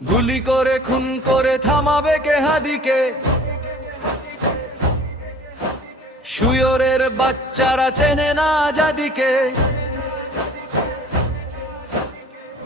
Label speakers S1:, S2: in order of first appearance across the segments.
S1: গুলি করে, খুন করে, থামাবে কে হাদিকে? সুয়রের বাচ্চারা চেনে না আজাদিকে।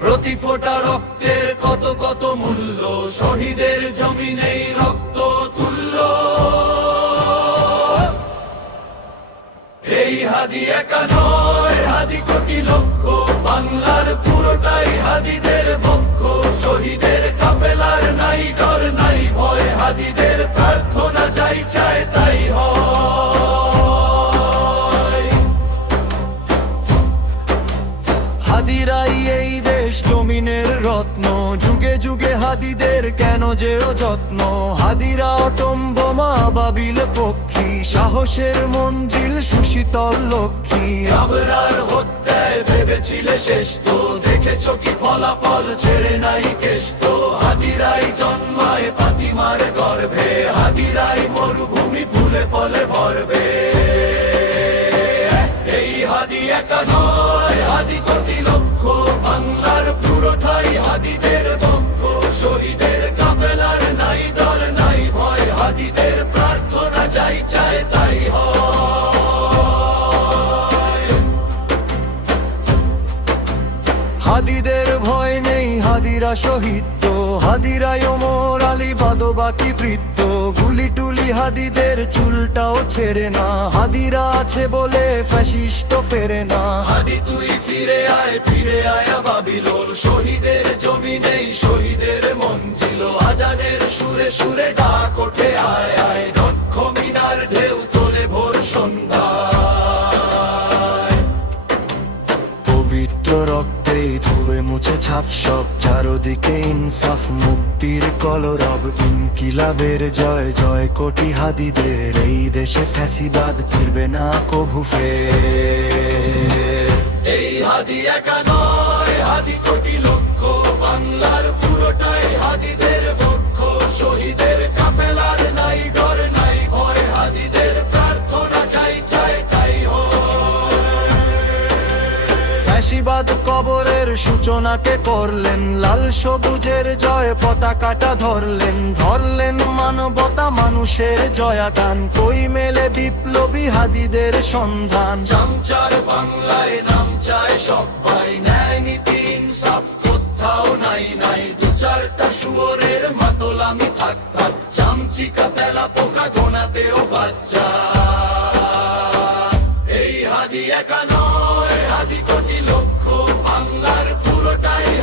S1: প্রতি ফোটা রক্তের কত কত মূল্য, শহীদের জমিনেই রক্ত তুল্য। এই হাদি একা নয়, হাদি কোটি লক্ষ বাংলার এই দেশ জমিনের রত্ন। যুগে যুগে হাদিদের কেন যে যত্ন হাদিরা অটম্বমা বাবিল পক্ষী। সাহসের মঞ্জিল সুশীতল লক্ষ্মী। আবরার হত্যায় ভেবেছিলে শেষ তো। দেখেছ কি ফলাফল ছেড়ে নাই কেশ তো। হাদিরাই জন্মায় ফাতিমার গর্ভে। হাদিরাই মরুভূমি ফুলে ফলে ভরবে। এই হাদি একা নয়, হাদি কোটি হাদিরা শহীদ তো হাদিরাই ওমর আলী বাদবাকি বৃত্ত। গুলি টুলি হাদিদের চুলটাও ছেড়ে না। হাদিরা আছে বলে ফ্যাসিস্ট ফেরে না। হাদি, তুই ফিরে আয়, ফিরে আয়া বাবিল শহীদের জমি নেই, শহীদের মন ছিল আজানের সুরে সুরে ডাক ওঠে, আয় পবিত্র রক্তে ধুয়ে মুছে ছাপ সব। চারদিকে ইনসাফ, মুক্তির কলরব, ইনকিলাবের জয় জয় কোটি হাদিদের। এই দেশে ফ্যাসিবাদ ফিরবে না কভু এই হাদি একা নয়, হাদি কোটি লক্ষ, বাংলার পুরোটাই হাদিদের ফ্যাসিবাদ কবরের সূচনাকে করলেন। লাল সবুজের জয় পতাকাটা ধরলেন। ধরলেন মানবতা মানুষের জয়াগান কই মেলে বিপ্লবী হাদিদের সন্ধান। চামচার বাংলায় নাম চায় সবাই। ন্যায় নীতি, ইনসাফ কোথাও নাই নাই। দু চারটা শুয়োরের মাতলামি থাক থাক। চামচিকা, তেলা, পোকা, গোনাতেও বাচ্চা। এই হাদি একা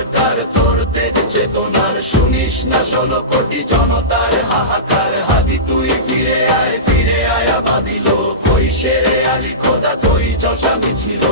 S1: দরকার তোর তেজ চেতনার শুনিস না, ষোলো কোটি জনতার হাহাকার। হাবি তুই ফিরে আয় ফিরে আয় ভাবিল কই সেরে আলি খোদা, তুই চষা মিছিল।